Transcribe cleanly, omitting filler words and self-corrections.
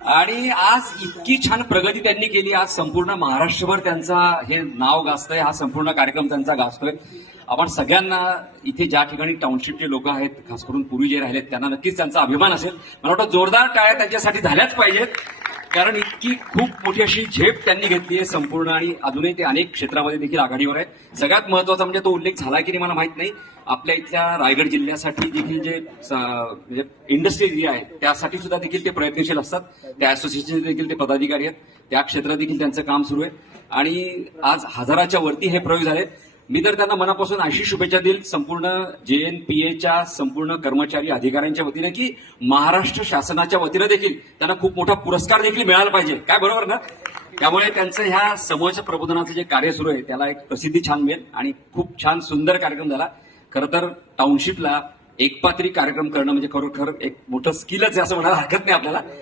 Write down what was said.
आणि आज इतकी छान प्रगती त्यांनी केली. आज संपूर्ण महाराष्ट्रभर त्यांचा हे नाव गाजतंय. हा संपूर्ण कार्यक्रम त्यांचा गाजतोय. आपण सगळ्यांना इथे ज्या ठिकाणी टाउनशिपचे लोक आहेत, खास करून पूर्वी जे राहिलेत, त्यांना नक्कीच त्यांचा अभिमान असेल. मला वाटतं जोरदार टाळ्या त्यांच्यासाठी झाल्याच पाहिजेत, कारण इतकी खूप मोठी अशी झेप त्यांनी घेतली आहे संपूर्ण. आणि अजूनही ते अनेक क्षेत्रामध्ये देखील आघाडीवर आहेत. सगळ्यात महत्वाचा म्हणजे तो उल्लेख झाला की नाही मला माहित नाही, आपल्या इथल्या रायगड जिल्ह्यासाठी देखील जे म्हणजे इंडस्ट्री एरिया आहे त्यासाठी सुद्धा देखील ते प्रयत्नशील असतात. त्या असोसिएशनचे देखील ते पदाधिकारी आहेत. त्या क्षेत्रात देखील त्यांचं काम सुरू आहे. आणि आज 1000च्या वरती हे प्रयोग झालेत. मी तर त्यांना मनापासून अशी शुभेच्छा देईल संपूर्ण JNPAच्या संपूर्ण कर्मचारी अधिकाऱ्यांच्या वतीने, की महाराष्ट्र शासनाच्या वतीनं देखील त्यांना खूप मोठा पुरस्कार देखील मिळाला पाहिजे. काय बरोबर ना? त्यामुळे त्यांचं ह्या समूहाच्या प्रबोधनाचं जे कार्य सुरू आहे त्याला एक प्रसिद्धी छान मिळेल. आणि खूप छान सुंदर कार्यक्रम झाला. खरं तर टाउनशिपला एकपात्री कार्यक्रम करणं म्हणजे खरोखर एक मोठं स्किलच आहे असं म्हणायला हरकत नाही आपल्याला.